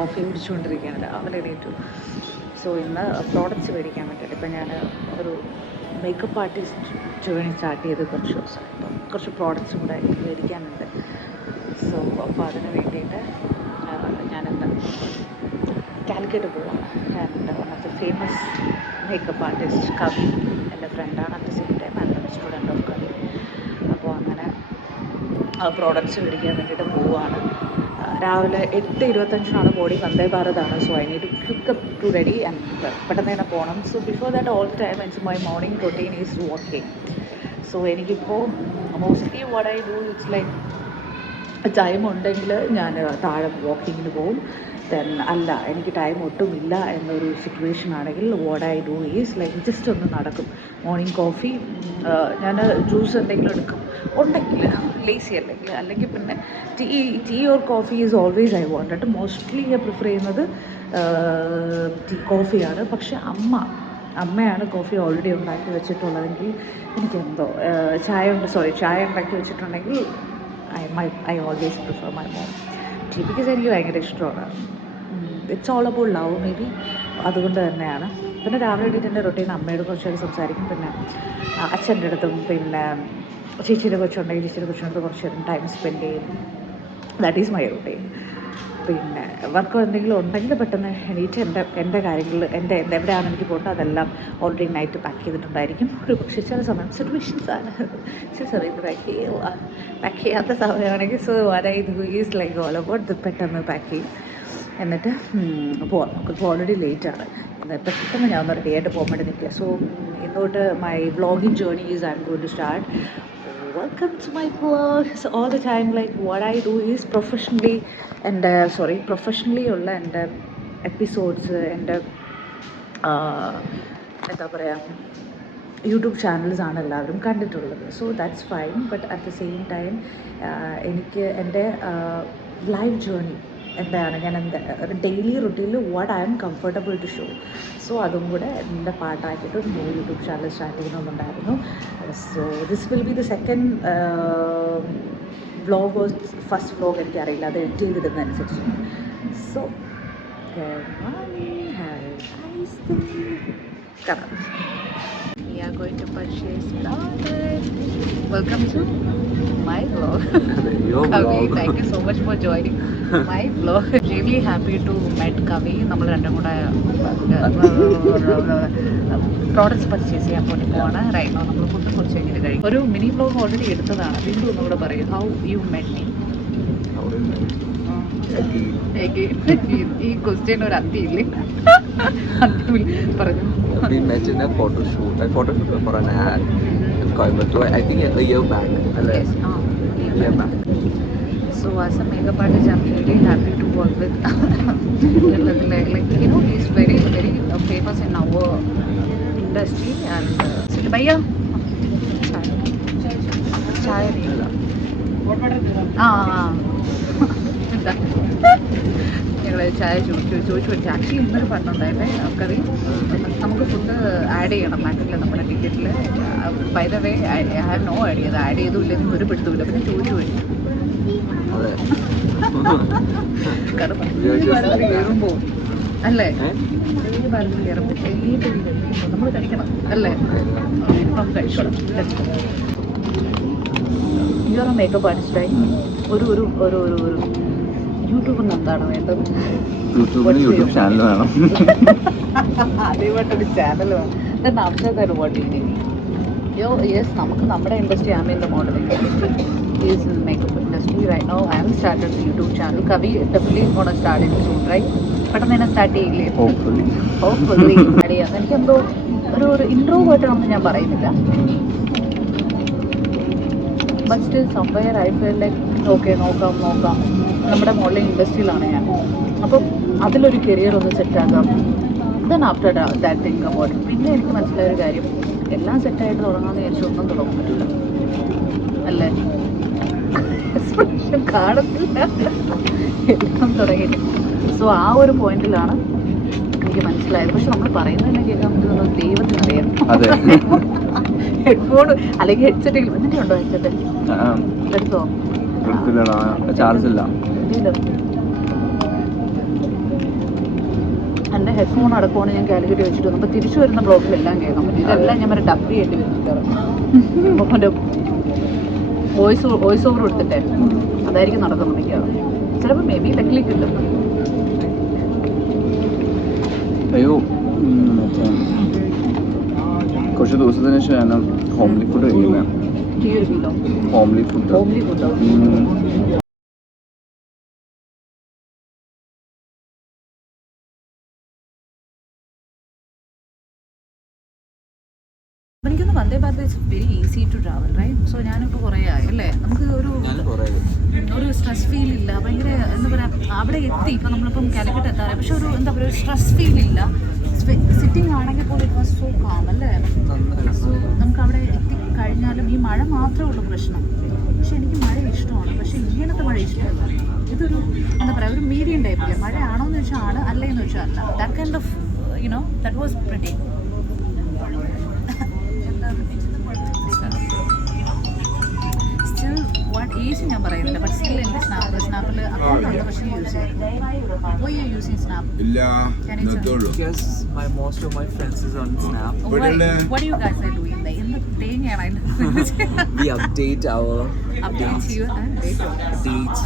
Coffee കുടിച്ചുകൊണ്ടിരിക്കുകയാണ്, രാവിലെ എണീറ്റു. So ഇന്ന് പ്രോഡക്റ്റ്സ് മേടിക്കാൻ വേണ്ടിയിട്ട് ഇപ്പം ഞാൻ ഒരു മേക്കപ്പ് ആർട്ടിസ്റ്റ് ജേണി സ്റ്റാർട്ട് ചെയ്ത് കുറച്ച് ദിവസമായി. അപ്പം കുറച്ച് പ്രോഡക്റ്റ്സും കൂടെ മേടിക്കാനുണ്ട്. സോ അപ്പോൾ അതിന് വേണ്ടിയിട്ട് ഞാനിന്ന് കാലിക്കറ്റ് പോവാണ്. And one of the famous makeup artist Kavi എൻ്റെ ഫ്രണ്ടാണ്. At the same time and student of Kavi. അപ്പോൾ അങ്ങനെ പ്രോഡക്റ്റ്സ് മേടിക്കാൻ വേണ്ടിയിട്ട് പോവുകയാണ്. രാവിലെ 8:25 ബോഡി വന്ദേ ഭാരതാണ്. So I need to quick up to ready and പെട്ടെന്ന് തന്നെ പോകണം. So before that all the time it's my morning routine is walking. So എനിക്കിപ്പോൾ mostly what I do it's like time ഉണ്ടെങ്കിൽ ഞാൻ താഴെ വാക്കിങ്ങിന് പോകും. ദെൻ അല്ല എനിക്ക് ടൈം ഒട്ടുമില്ല എന്നൊരു സിറ്റുവേഷൻ ആണെങ്കിൽ what I do is like just ഒന്ന് നടക്കും. മോർണിംഗ് കോഫി, ഞാൻ ജ്യൂസ് എന്തെങ്കിലും എടുക്കും ഉണ്ടെങ്കിൽ, ലേസി അല്ലെങ്കിൽ പിന്നെ tea or coffee is always I wanted. Mostly ഞാൻ പ്രിഫർ ചെയ്യുന്നത് ടീ കോഫിയാണ്. പക്ഷെ അമ്മയാണ് കോഫി ഓൾറെഡി ഉണ്ടാക്കി വെച്ചിട്ടുള്ളതെങ്കിൽ എനിക്കെന്തോ ചായ ഉണ്ടാക്കി വെച്ചിട്ടുണ്ടെങ്കിൽ I always prefer my mom tea because എനിക്ക് ഭയങ്കര ഇഷ്ടമാണ്. It's all about love may be. അതുകൊണ്ട് തന്നെയാണ്. പിന്നെ രാവിലെ എണീറ്റ് എൻ്റെ റൊട്ടീൻ അമ്മയോട് കുറച്ചേരം സംസാരിക്കും. പിന്നെ അച്ഛൻ്റെ അടുത്തും പിന്നെ ചേച്ചിയുടെ കൊച്ചുണ്ടെങ്കിൽ കുറച്ച് നേരം ടൈം സ്പെൻഡ് ചെയ്യും. That is my routine. പിന്നെ വർക്ക് എന്തെങ്കിലും ഉണ്ടെങ്കിൽ പെട്ടെന്ന് എണീറ്റ് എൻ്റെ കാര്യങ്ങൾ എവിടെയാണ് എനിക്ക് പോകേണ്ടത് അതെല്ലാം ഓൾറെഡി നൈറ്റ് പാക്ക് ചെയ്തിട്ടുണ്ടായിരിക്കും. ഒരു പക്ഷേ ചില സമയം സിറ്റുവേഷൻസാണ്, ചില സമയത്ത് പാക്ക് ചെയ്യാത്ത സമയമാണെങ്കിൽ സോ അതായത് ഈസ് ലൈക്ക് ഓൾ അബൌട്ട് പെട്ടെന്ന് പാക്ക് ചെയ്യും. എന്നിട്ട് പോവാം. നമുക്കിപ്പോൾ ഓൾറെഡി ലേറ്റാണ്. പെട്ടെന്ന് ഞാൻ ഒന്ന് റെഡി ആയിട്ട് പോകാൻ വേണ്ടി നിൽക്കുക. So into my vlogging journey is I am going to start. Welcome to my vlog. So all the time like what I do is professionally ഉള്ള എൻ്റെ എപ്പിസോഡ്സ് എൻ്റെ എന്താ പറയുക യൂട്യൂബ് ചാനൽസാണ് എല്ലാവരും കണ്ടിട്ടുള്ളത്. So that's fine. But at the same time എനിക്ക് എൻ്റെ ലൈഫ് ജേർണി എന്താണ്, ഞാൻ ഡെയിലി റുട്ടീനിൽ what I am comfortable to show. So അതും കൂടെ എൻ്റെ പാട്ടാക്കിയിട്ട് ഒരു ന്യൂ യൂട്യൂബ് ചാനൽ സ്റ്റാർട്ട് ചെയ്യണമെന്നുണ്ടായിരുന്നു. So this will be the second vlog. First vlog എനിക്കറിയില്ല, അത് എഡിറ്റ് ചെയ്തിടുന്നതനുസരിച്ച്. So we are going to purchase garden. Welcome to my vlog. Kavi, thank you so much for joining my vlog. Really happy to meet Kavi. നമ്മൾ രണ്ടും കൂടെ products purchase ചെയ്യാൻ വേണ്ടി പോവാണ്. Right no നമ്മൾ ഫുഡ് കുറച്ച് കഴിഞ്ഞിട്ട് കഴിയും. ഒരു മിനി വ്ലോഗ് ഓൾറെഡി എടുത്തതാണ്. വീണ്ടും ഒന്നുകൂടെ പറയും ഹൗ യു മെറ്റ് മീ. ഈ ക്വസ്റ്റ്യൻ ഒരു അന്ത്യമില്ലേ? പറഞ്ഞു. We met in a photo shoot for an ad in Coimbatore. I think a year back. Yes, year back. So as a makeup artist, I'm really happy to work with like you know, he's very famous in our industry. And sit bhaiya chai ഞങ്ങൾ ചായ ചോദിച്ചു മേടിച്ചു. Actually ഇന്നൊരു പറഞ്ഞുണ്ടായില്ലേ നമുക്കത് നമുക്ക് food add ചെയ്യണം നാട്ടിൽ നമ്മുടെ ടിക്കറ്റിൽ. By the way I have no idea അത് ആഡ് ചെയ്തില്ലെന്നും ഒരു പിടുത്തമില്ല. പിന്നെ ചോദിച്ചു മേടിച്ചു. കാരണം കയറുമ്പോൾ അല്ലേ ഭാരതത്തിൽ കയറുമ്പോൾ നമ്മൾ കഴിക്കണം അല്ലേ? ഇപ്പം കഴിച്ചോളാം. യുവർ മേക്കപ്പ് ആർട്ടിസ്റ്റായി ഒരു യൂട്യൂബിന് എന്താണ് വേണ്ടത്? യൂട്യൂബ് ചാനൽ വേണം. അതേപോട്ടൊരു ചാനൽ വേണം. യെസ്, നമുക്ക് നമ്മുടെ industry am in the modeling industry is in makeup industry. Right now I have started YouTube channel. Kavi definitely gonna start in soon, right? പെട്ടെന്ന് തന്നെ സ്റ്റാർട്ട് ചെയ്യില്ലേ? ഹോപ്പ്ഫുള്ളി സ്റ്റാർട്ട് ചെയ്യാം. എനിക്കെന്തോ ഒരു ഇൻട്രോവേർട്ടാണെന്ന് ഞാൻ പറയുന്നില്ല. But still somewhere I feel like okay നോക്കാം. നമ്മുടെ മോഡലിംഗ് ഇൻഡസ്ട്രിയിലാണ് ഞാൻ. അപ്പം അതിലൊരു കരിയർ ഒന്ന് സെറ്റാക്കാം. Then after that think about. പിന്നെ എനിക്ക് മനസ്സിലായൊരു കാര്യം, എല്ലാം സെറ്റായിട്ട് തുടങ്ങാമെന്ന് വിചാരിച്ചു ഒന്നും തുടങ്ങാൻ പറ്റില്ല അല്ലേ? എക്സ്പ്രഷൻ കാണത്തില്ല, എല്ലാം തുടങ്ങിയിട്ട്. സോ ആ ഒരു പോയിന്റിലാണ് എനിക്ക് മനസ്സിലായത്. പക്ഷെ നമ്മൾ പറയുന്നത് തന്നെ കേൾക്കാൻ പറ്റുന്നത് ദൈവത്തിനറിയാം. ഹെഡ്ഫോൺ അല്ലെങ്കിൽ ഹെഡ്സെറ്റ് എന്നിട്ട് ഉണ്ടോ? ഹെഡ്സെറ്റ് എടുത്തോ? ചാർജ് ഇല്ല. ഹെഡ്ഫോൺ അടക്കമാണ് ഞാൻ കാലിക്കറ്റ് വെച്ചിട്ട് വന്നു. അപ്പോൾ തിരിച്ചു വരുന്ന ബ്ലോക്കിലെല്ലാം കേൾക്കാൻ പറ്റും. ഇതെല്ലാം ഞാൻ വരെ ഡബ് ചെയ്യേണ്ടി വരുന്നുണ്ട്. അപ്പോൾ എൻ്റെ വോയിസ് ഓവർ കൊടുത്തിട്ടേ അതായിരിക്കും നടക്കുന്നുണ്ടെങ്കിൽ ചിലപ്പോൾ മേ ബി ലക്കിലി കിട്ടും. അയ്യോ കുറച്ച് ദിവസത്തിന് ശേഷം ഹോംലി ഫുഡ് കഴിക്കുന്നത്. ഈ ഒരു കിലോ ഹോംലി ഫുഡ് ഹോംലി ഫുഡോ? എനിക്കൊന്ന് Vande Bharat it's very easy to travel right. So ഞാനിപ്പോൾ കുറേ ആയി അല്ലേ, നമുക്ക് ഒരു സ്ട്രെസ് ഫീൽ ഇല്ല. ഭയങ്കര എന്താ പറയുക, അവിടെ എത്തി ഇപ്പം നമ്മളിപ്പം കാലിക്കറ്റ് എത്താറ്, പക്ഷെ ഒരു എന്താ പറയുക, ഒരു സ്ട്രെസ് ഫീൽ ഇല്ല. സിറ്റിംഗ് ആണെങ്കിൽ പോലും ഇറ്റ് വാസ് സോ കാം അല്ലേ. സോ നമുക്ക് അവിടെ എത്തിക്കഴിഞ്ഞാലും ഈ മഴ മാത്രമേ ഉള്ളൂ പ്രശ്നം. പക്ഷെ എനിക്ക് മഴ ഇഷ്ടമാണ്, പക്ഷെ ഇങ്ങനത്തെ മഴ ഇഷ്ടമല്ല. ഇതൊരു എന്താ പറയുക, ഒരു മീഡിയം ടൈപ്പില്ല. മഴയാണോ എന്ന് വെച്ചാൽ ആണ്, അല്ലേന്ന് വെച്ചാൽ അല്ല. That kind of you know that was pretty. What age ഞാൻ പറയുന്നില്ല, ബട്ട് സ്റ്റിൽ എൻ്റെ സ്നാപ്പിൽ അക്കൗണ്ട് ഉണ്ട്, പക്ഷേ യൂസ് ചെയ്യുന്നു. Why you using snap? Because most of my friends is on Snap. What you guys are doing there? എന്ത് തേങ്ങയാണ് അതിൻ്റെ We update our updates you dates.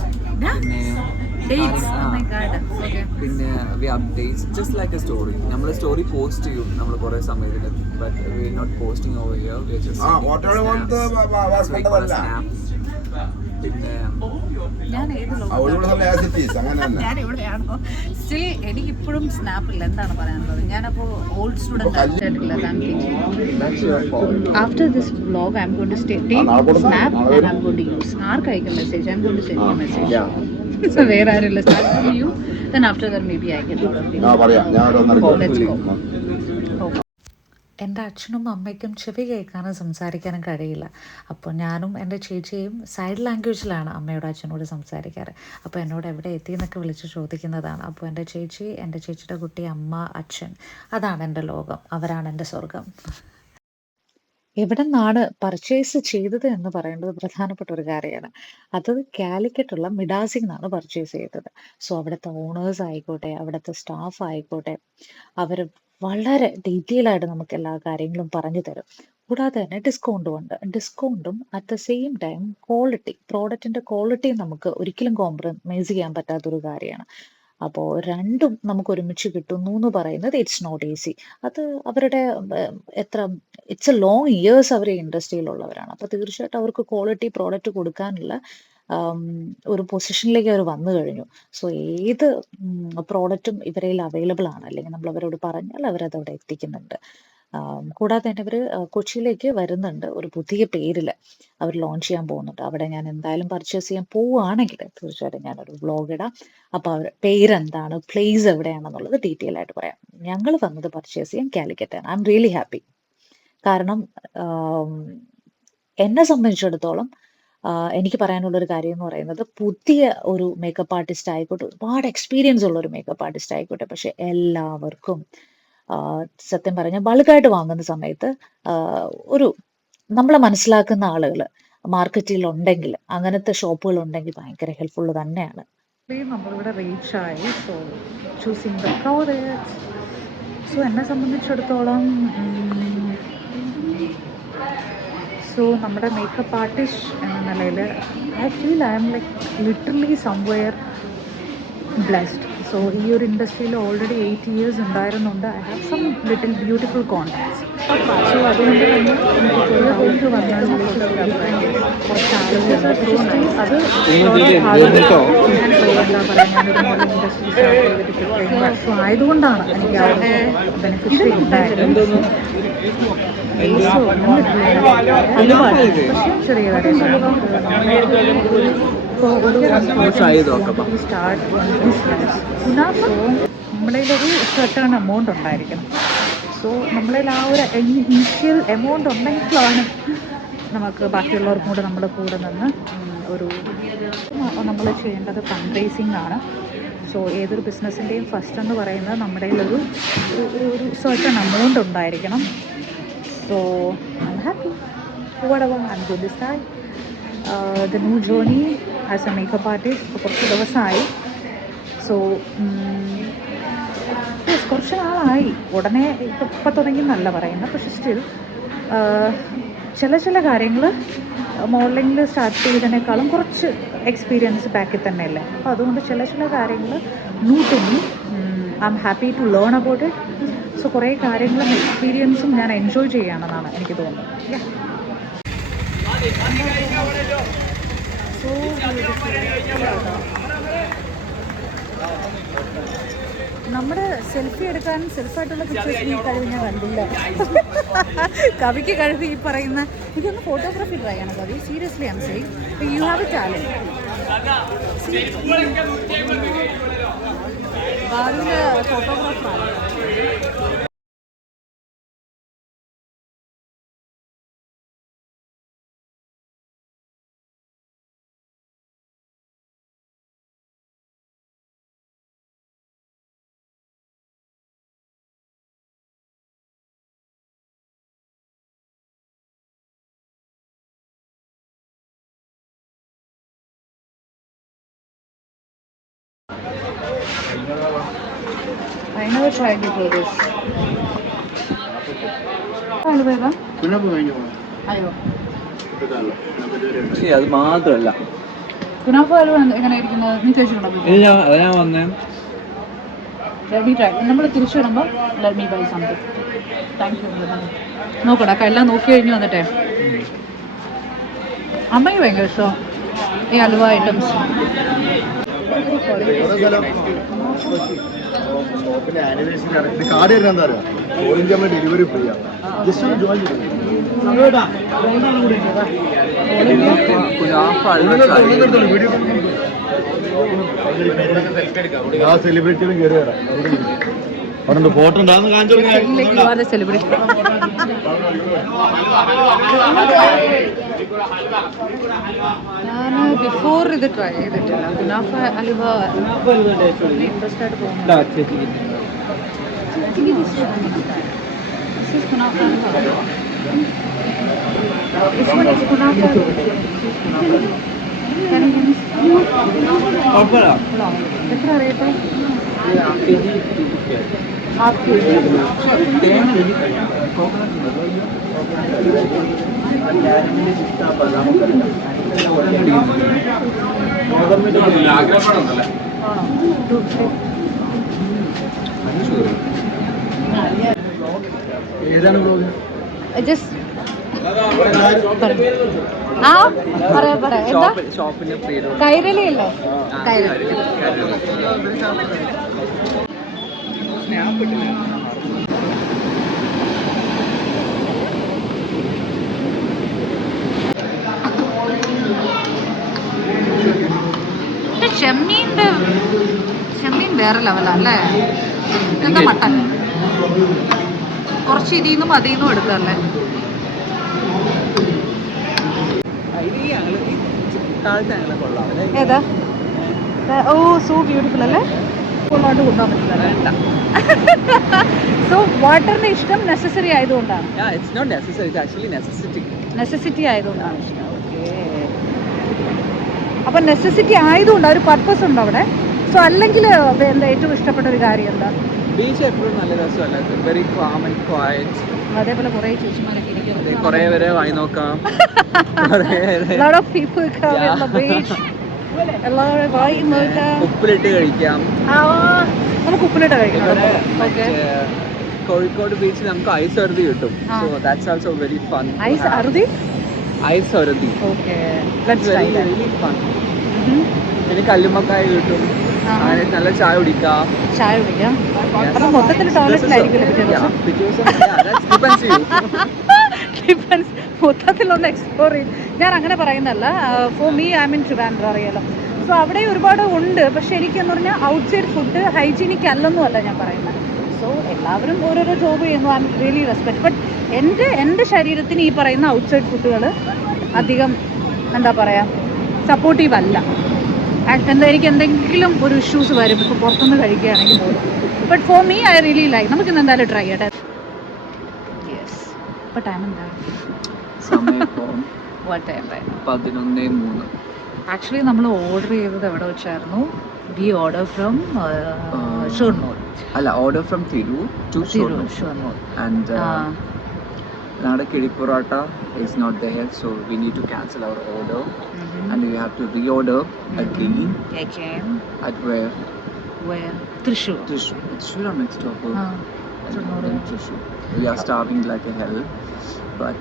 dates? Oh my god. Okay. പിന്നെ we updates just like a story. നമ്മൾ story post ചെയ്യും നമ്മൾ കുറേ സമയത്തിന്, but we are not posting over here. We are just പിന്നെ ഞാൻ ഏത് ഞാൻ ഇവിടെയാണോ സ്റ്റിൽ എനിക്കിപ്പോഴും സ്നാപ്പില്ല. എന്താണ് പറയാനുള്ളത്? ഞാനപ്പോൾ ഓൾഡ് സ്റ്റുഡൻ്റ് ആയിട്ടില്ല. After this vlog I am going to take snap and I am going to use. ആർക്ക് അയക്കും message? I am going to send you message. So വേറെ ആരുമില്ല. Start from you, then after that maybe I can let's go. എൻ്റെ അച്ഛനും അമ്മയ്ക്കും ചെവി കേൾക്കാനും സംസാരിക്കാനും കഴിയില്ല. അപ്പോൾ ഞാനും എൻ്റെ ചേച്ചിയും സൈഡ് ലാംഗ്വേജിലാണ് അമ്മയോടും അച്ഛനോട് സംസാരിക്കാറ്. അപ്പോൾ എന്നോട് എവിടെ എത്തിയെന്നൊക്കെ വിളിച്ച് ചോദിക്കുന്നതാണ്. അപ്പോൾ എൻ്റെ ചേച്ചി, എൻ്റെ ചേച്ചിയുടെ കുട്ടി, അമ്മ, അച്ഛൻ, അതാണ് എൻ്റെ ലോകം. അവരാണ് എൻ്റെ സ്വർഗം. എവിടെ നിന്നാണ് പർച്ചേസ് ചെയ്തത് എന്ന് പറയേണ്ടത് പ്രധാനപ്പെട്ട ഒരു കാര്യമാണ്. അത് കാലിക്കറ്റുള്ള മിഡാസിൽ നിന്നാണ് പർച്ചേസ് ചെയ്തത്. സോ അവിടുത്തെ ഓണേഴ്സ് ആയിക്കോട്ടെ, അവിടുത്തെ സ്റ്റാഫ് ആയിക്കോട്ടെ, അവർ വളരെ ഡീറ്റെയിൽ ആയിട്ട് നമുക്ക് എല്ലാ കാര്യങ്ങളും പറഞ്ഞു തരും. കൂടാതെ തന്നെ ഡിസ്കൗണ്ടും ഉണ്ട്. ഡിസ്കൗണ്ടും at the same time quality, പ്രോഡക്റ്റിൻ്റെ ക്വാളിറ്റിയും നമുക്ക് ഒരിക്കലും കോംപ്രമൈസ് ചെയ്യാൻ പറ്റാത്തൊരു കാര്യമാണ്. അപ്പോൾ രണ്ടും നമുക്ക് ഒരുമിച്ച് കിട്ടുന്നു എന്ന് പറയുന്നത് ഇറ്റ്സ് നോട്ട് ഈസി. അത് അവരുടെ എത്ര ഇറ്റ്സ് എ ലോങ് ഇയേഴ്സ് അവർ ഇൻഡസ്ട്രിയിലുള്ളവരാണ്. അപ്പോൾ തീർച്ചയായിട്ടും അവർക്ക് ക്വാളിറ്റി പ്രോഡക്റ്റ് കൊടുക്കാനുള്ള ഒരു പൊസിഷനിലേക്ക് അവർ വന്നു കഴിഞ്ഞു. സോ ഏത് പ്രോഡക്റ്റും ഇവരയിൽ അവൈലബിൾ ആണ്, അല്ലെങ്കിൽ നമ്മൾ അവരോട് പറഞ്ഞാൽ അവരത് അവിടെ എത്തിക്കുന്നുണ്ട്. കൂടാതെ തന്നെ അവർ കൊച്ചിയിലേക്ക് വരുന്നുണ്ട്. ഒരു പുതിയ പേരിൽ അവർ ലോഞ്ച് ചെയ്യാൻ പോകുന്നുണ്ട്. അവിടെ ഞാൻ എന്തായാലും പർച്ചേസ് ചെയ്യാൻ പോവുകയാണെങ്കിൽ തീർച്ചയായിട്ടും ഞാനൊരു വ്ലോഗ് ഇടാം. അപ്പോൾ അവർ പേരെന്താണ്, പ്ലേസ് എവിടെയാണെന്നുള്ളത് ഡീറ്റെയിൽ ആയിട്ട് പറയാം. ഞങ്ങൾ വന്നത് പർച്ചേസ് ചെയ്യാൻ കാലിക്കറ്റാണ്. I am really happy. കാരണം എന്നെ സംബന്ധിച്ചിടത്തോളം എനിക്ക് പറയാനുള്ളൊരു കാര്യം എന്ന് പറയുന്നത്, പുതിയ ഒരു മേക്കപ്പ് ആർട്ടിസ്റ്റ് ആയിക്കോട്ടെ, ഒരുപാട് എക്സ്പീരിയൻസ് ഉള്ള ഒരു മേക്കപ്പ് ആർട്ടിസ്റ്റ് ആയിക്കോട്ടെ, പക്ഷെ എല്ലാവർക്കും സത്യം പറഞ്ഞാൽ ബൾക്കായിട്ട് വാങ്ങുന്ന സമയത്ത് ഒരു നമ്മളെ മനസ്സിലാക്കുന്ന ആളുകൾ മാർക്കറ്റിൽ ഉണ്ടെങ്കിൽ, അങ്ങനത്തെ ഷോപ്പുകൾ ഉണ്ടെങ്കിൽ ഭയങ്കര ഹെൽപ്ഫുൾ തന്നെയാണ്. നമ്മളിവിടെ റീച്ചായി. So choosing the products. So എന്നെ സംബന്ധിച്ചിടത്തോളം നമ്മുടെ മേക്കപ്പ് ആർട്ടിസ്റ്റ് എന്ന നിലയിൽ I feel I am like literally somewhere blessed. So ഈ ഒരു ഇൻഡസ്ട്രിയിൽ ഓൾറെഡി 8 years ഉണ്ടായിരുന്നുണ്ട്. I have some little beautiful contacts. So അതുകൊണ്ട് തന്നെ എനിക്ക് വന്നാൽ കുറച്ച് ആളുകൾ അത് എന്താ പറയുക, ഞാനൊരു മോഡൽ ഇൻഡസ്ട്രി സ്റ്റാർട്ട് ചെയ്തിട്ട് സോ ആയതുകൊണ്ടാണ് എനിക്ക് ആ ബെനിഫിഷ്യറി ഉണ്ടായത്. ചെറിയ കാര്യം നമ്മളതിലൊരു സർട്ടൺ എമൗണ്ട് ഉണ്ടായിരിക്കണം. സോ നമ്മളതിൽ ആ ഒരു ഇനീഷ്യൽ എമൗണ്ട് ഉണ്ടെങ്കിലാണ് നമുക്ക് ബാക്കിയുള്ളവർക്കും കൂടെ നമ്മുടെ കൂടെ നിന്ന് ഒരു നമ്മൾ ചെയ്യേണ്ടത് ഫണ്ട് റേസിംഗ് ആണ്. സോ ഏതൊരു ബിസിനസ്സിൻ്റെയും ഫസ്റ്റ് എന്ന് പറയുന്നത് നമ്മുടെ ഒരു സർട്ടൺ എമൗണ്ട് ഉണ്ടായിരിക്കണം. So I'm happy. Whatever, I'm going to start the new journey as a makeup artist for കുറച്ച് ദിവസമായി. So yes, കുറച്ച് നാളായി, ഉടനെ ഇപ്പം തുടങ്ങി എന്നല്ല പറയുന്നത്, പക്ഷെ സ്റ്റിൽ ചില കാര്യങ്ങൾ മോഡലിങ്ങിൽ സ്റ്റാർട്ട് ചെയ്തതിനേക്കാളും കുറച്ച് എക്സ്പീരിയൻസ് ബാക്കിൽ തന്നെയല്ലേ. അപ്പോൾ അതുകൊണ്ട് ചില കാര്യങ്ങൾ new to me, I'm happy to learn about it. So കുറേ കാര്യങ്ങളും എക്സ്പീരിയൻസും ഞാൻ എൻജോയ് ചെയ്യുകയാണെന്നാണ് എനിക്ക് തോന്നുന്നത്. നമ്മുടെ സെൽഫി എടുക്കാൻ സെൽഫായിട്ടുള്ള പിക്ചേഴ്സ് ഈ കഴിവ് ഞാൻ കണ്ടില്ല. കവിക്ക് കഴിവ് ഈ പറയുന്ന ഇതൊന്ന് ഫോട്ടോഗ്രാഫി ട്രൈ ആണ് കവി. Seriously I M saying you have A talent. ഭാവിയിലെ ഫോട്ടോഗ്രാഫറാണ്. I never tried before this. അയ്യോ, അത് മാത്രല്ല കുനാഫ ഹലുവ എങ്ങനെ ഇരിക്കുന്നത് നീ കഴിച്ചിട്ടുണ്ടോ? ഇല്ല, അതാ വന്നേ. നമ്മൾ തിരിച്ചു വരുമ്പോൾ let me buy something. Thank you. നോക്കടാ, എല്ലാം നോക്കി കഴിഞ്ഞു വന്നിട്ടേ. അമ്മയ്ക്ക് ഭയങ്കര ഇഷ്ടം ഈ ഹലുവ ഐറ്റംസ്. ഡെലിവറി ഫ്രീ ആണ്. ജസ്റ്റ് ജോയിൻ ചെയ്തു. ആ സെലിബ്രിറ്റിയിലും കയറി വരാം. അവിടെ ഫോട്ടോ ഉണ്ടാകുന്ന കാണിച്ചു. ഞാൻ ബിഫോർ ഇത് ട്രൈ ചെയ്തിട്ടില്ല. കുനാഫ ഹലുവ ഇൻട്രസ്റ്റ് ആയിട്ട് പോകുന്നു. എത്ര അറിയട്ടെ? ഏതാണ് ബ്ലോഗ്? ജസ്റ്റ് കൈരളി അല്ലേ? കൈരളി. ചെമ്മീൻ വേറെ ലെവലല്ലേ? എന്താ മട്ടൻ കുറച്ച് ഇതിൽ നിന്നും അതിൽ നിന്നും എടുക്കല്ലേ? ഏതാ? ഓ, സോ ബ്യൂട്ടിഫുൾ അല്ലേ? കൊള്ളാണ്ട് കൊണ്ടുപോകാൻ പറ്റില്ല. സോ വാട്ടറിന് ഇഷ്ടം നെസസറി ആയതുകൊണ്ടാണ്. നെസസിറ്റി ആയതുകൊണ്ടാണ് ഇഷ്ടം. ഓക്കെ, അപ്പം നെസസിറ്റി ആയതുകൊണ്ട് ഒരു പർപ്പസ് ഉണ്ടോ അവിടെ? സോ അല്ലെങ്കിൽ എന്താ ഏറ്റവും ഇഷ്ടപ്പെട്ട ഒരു കാര്യം എന്താ? ബീച്ച് എപ്പോഴും നല്ല രസമല്ല, വെരി കാം ആൻഡ് ക്വയറ്റ്. അതേപോലെ കുറേ ചേച്ചിമാരൊക്കെ ഇരിക്കുന്നത്, കുറേ പേരെ വായി നോക്കാം. lot of people come in the beach. എല്ലാവരും വായി നോക്കാം, ഉപ്പിലിട്ട് കഴിക്കാം. നമുക്ക് ഉപ്പിലിട്ട് കഴിക്കാം. കോഴിക്കോട് ബീച്ചിൽ നമുക്ക് ഐസ് അറുതി കിട്ടും. So that's also very fun. Ice അറുതി? ഐസ് അറുതി. Okay, let's try that. Very fun. പിന്നെ കല്ലുമ്മക്കായ കിട്ടും. അങ്ങനെ നല്ല ചായ കുടിക്കാം. അപ്പം മൊത്തത്തിൽ ടോയ്ലറ്റിലായിരിക്കില്ല മൊത്തത്തിലൊന്ന് എക്സ്പ്ലോർ ചെയ്യും. ഞാൻ അങ്ങനെ പറയുന്നതല്ല. For me I mean Trivandrum അറിയാലോ. സോ അവിടെ ഒരുപാട് ഉണ്ട്. പക്ഷെ എനിക്കെന്ന് പറഞ്ഞാൽ ഔട്ട് സൈഡ് ഫുഡ് ഹൈജീനിക് അല്ലെന്നും അല്ല ഞാൻ പറയുന്നത്. സോ എല്ലാവരും ഓരോരോ ജോബ് ചെയ്യുന്നു. I am really respect. But എൻ്റെ ശരീരത്തിന് ഈ പറയുന്ന ഔട്ട് സൈഡ് ഫുഡുകൾ അധികം എന്താ പറയുക സപ്പോർട്ടീവ് അല്ല. എന്താ എനിക്ക് എന്തെങ്കിലും ഒരു ഇഷ്യൂസ് വരും ഇപ്പോൾ പുറത്തുനിന്ന് കഴിക്കുകയാണെങ്കിൽ പോലും. But for me I really like. നമുക്കിന്ന് എന്തായാലും ട്രൈ ചെയ്യട്ടെ. യെസ്. ഇപ്പോൾ ടൈം എന്താണ്? ആക്ച്വലി നമ്മൾ ഓർഡർ ചെയ്തത് എവിടെ വെച്ചായിരുന്നു? V order from Shoranur. order from Thiru to Shornur. Shoranur. And Nada Kidi Paratha is not there, so we need to cancel our order. And we have to reorder again. At where? Thrissur. Trishur. It's Shura next stop. Shornur. In Trishur. We are starving like a hell, but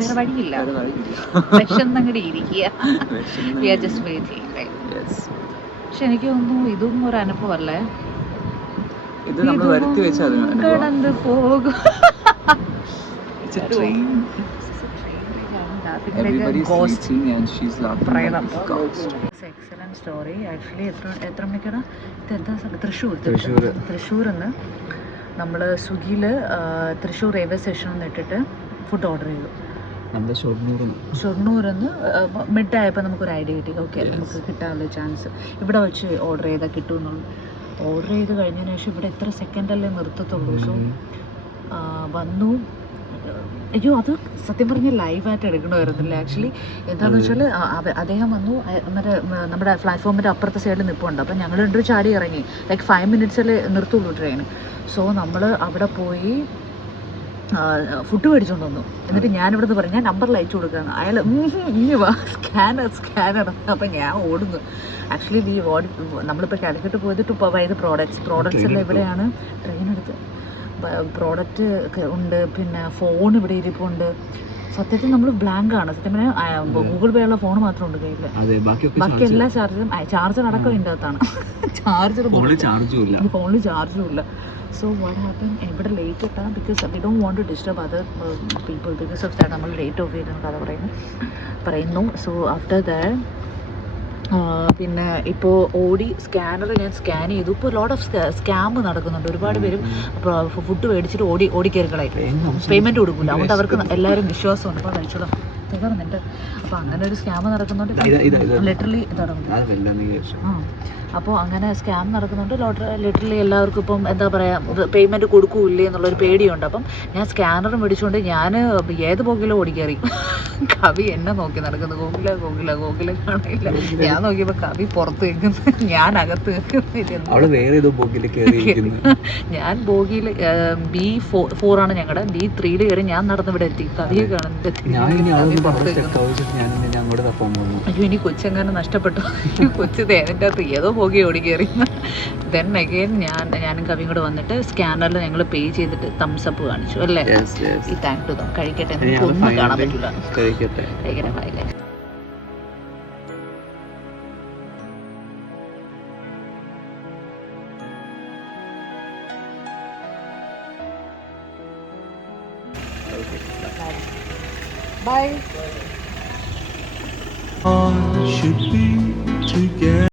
വേറെ വഴിയില്ല. വേറെ വഴിയില്ല. വിശന്നങ്ങടെ ഇരിക്കുക. വിശന്ന് We are just waiting, right? Yes. പക്ഷെ എനിക്ക് തോന്നുന്നു ഇതൊന്നും ഒരു അനുഭവമല്ലേ. ഇത് നമ്മൾ വരുത്തി വെച്ച അനുഭവം. കടന്നു പോകും. It's a train. Everybody is sleeping and she's laughing like a ghost. Excellent story. Actually എത്ര മണിക്കാണ് ഇത്? എന്താ സ്ഥലം? തൃശ്ശൂർ. തൃശ്ശൂരിൽ നിന്ന് നമ്മൾ സ്വിഗ്ഗിയിൽ തൃശ്ശൂർ റെയിൽവേ സ്റ്റേഷനിൽ നിന്ന് ഇട്ടിട്ട് ഫുഡ് ഓർഡർ ചെയ്തു. നമ്മുടെ ഷൊർണൂരിൽ നിന്ന് മിഡ് ആയപ്പോൾ നമുക്കൊരു ഐഡിയ കിട്ടി. ഓക്കെ, നമുക്ക് കിട്ടാനുള്ള ചാൻസ് ഇവിടെ വെച്ച് ഓർഡർ ചെയ്താൽ കിട്ടുമെന്നുള്ളൂ. ഓർഡർ ചെയ്ത് കഴിഞ്ഞതിന് ശേഷം ഇവിടെ എത്ര സെക്കൻഡല്ലേ നിർത്തത്തുള്ളൂ. സോ വന്നു. അയ്യോ, അത് സത്യം പറഞ്ഞാൽ ലൈവായിട്ട് എടുക്കണമായിരുന്നില്ല. ആക്ച്വലി എന്താണെന്ന് വെച്ചാൽ അദ്ദേഹം വന്നു, മറ്റേ നമ്മുടെ പ്ലാറ്റ്ഫോമിൻ്റെ അപ്പുറത്തെ സൈഡിൽ നിൽപ്പുണ്ട്. അപ്പം ഞങ്ങൾ രണ്ടു ചാടി ഇറങ്ങി. ലൈക്ക് 5 മിനിറ്റ്സിൽ നിർത്തുള്ളൂ ട്രെയിൻ. സോ നമ്മൾ അവിടെ പോയി ഫുഡ് മേടിച്ചുകൊണ്ട് വന്നു. എന്നിട്ട് ഞാനിവിടെ നിന്ന് പറഞ്ഞു, ഞാൻ നമ്പറിൽ അയച്ചു കൊടുക്കുകയാണ്. അയാൾ ഇനി വാ, സ്കാനർ. അപ്പം ഞാൻ ഓടുന്നു. ആക്ച്വലി നമ്മളിപ്പോൾ കാലിക്കറ്റ് പോയത് ടു പ്രൊവൈഡ് പ്രോഡക്റ്റ്സ് എല്ലാം ഇവിടെയാണ്. ട്രെയിൻ എടുത്ത് പ്രോഡക്റ്റ് ഉണ്ട്, പിന്നെ ഫോൺ ഇവിടെ ഇരിപ്പുണ്ട്. സത്യത്തിൽ നമ്മൾ ബ്ലാങ്ക് ആണ്. സത്യം പറഞ്ഞാൽ ഗൂഗിൾ പേ ഉള്ള ഫോൺ മാത്രം ഉണ്ട് കയ്യിൽ. ബാക്കി എല്ലാ ചാർജർ അടക്കം ഇതിൻ്റെ അകത്താണ്. ഫോണിൽ ചാർജും ഇല്ല. സോ വാട്ട് ഹാപ്പൻ, ഇവിടെ ലേറ്റ് എത്താം. Because we don't want to disturb other people. Because of that നമ്മൾ ലേറ്റ് ഓഫ് ചെയ്തെന്ന് കഥ പറയുന്നു. സോ ആഫ്റ്റർ ദാറ്റ് പിന്നെ ഇപ്പോൾ സ്കാനർ ഞാൻ സ്കാൻ ചെയ്തു. ഇപ്പോൾ ലോട്ട് ഓഫ് സ്കാം നടക്കുന്നുണ്ട്. ഒരുപാട് പേരും ഫുഡ് മേടിച്ചിട്ട് ഓടിക്കയറി കളയും. പേയ്മെൻറ്റ് കൊടുക്കില്ല. അതുകൊണ്ട് അവർക്ക് എല്ലാവരും വിശ്വാസമുണ്ട്. അപ്പോൾ കഴിച്ചോളാം തകർന്നുണ്ട്. അപ്പോൾ അങ്ങനെ ഒരു സ്കാം നടക്കുന്നുണ്ട്. ലിറ്ററലി അപ്പോൾ അങ്ങനെ സ്കാം നടക്കുന്നുണ്ട്. ലിറ്ററലി എല്ലാവർക്കും ഇപ്പം എന്താ പറയുക, പേയ്മെൻറ്റ് കൊടുക്കൂല്ലേ എന്നുള്ളൊരു പേടിയുണ്ട്. അപ്പം ഞാൻ സ്കാനർ മേടിച്ചുകൊണ്ട് ഞാൻ ഏത് പോകിലോ ഓടിക്കയറി. കവി എന്നെ നോക്കി നടക്കുന്നു. ഗോകുല കാണില്ല. ഞാൻ നോക്കിയപ്പോൾ കവി പുറത്ത് വെക്കുന്നു, ഞാൻ അകത്ത് വെക്കുന്നില്ല. ഞാൻ ബോഗിയിൽ B4 ആണ് ഞങ്ങളുടെ. B3 കയറി ഞാൻ നടന്ന് ഇവിടെ എത്തി. കവിയെ കാണുന്നത് അയ്യോ, ഇനി കൊച്ചെങ്ങാനും നഷ്ടപ്പെട്ടു. കൊച്ചു തേനിൻ്റെ അകത്ത് ഏതോ പോകെ ഓടി കയറി. ദെൻ അഗെയിൻ ഞാനും കവിയും കൂടെ വന്നിട്ട് സ്കാനറിൽ ഞങ്ങൾ പേ ചെയ്തിട്ട് തംസ് അപ്പ് കാണിച്ചു അല്ലേ. ഈ താങ്ക് ടു ദം. കഴിക്കട്ടെ, ഒന്നും കാണാൻ പറ്റില്ല. കഴിക്കട്ടെ. Bye. Should be together.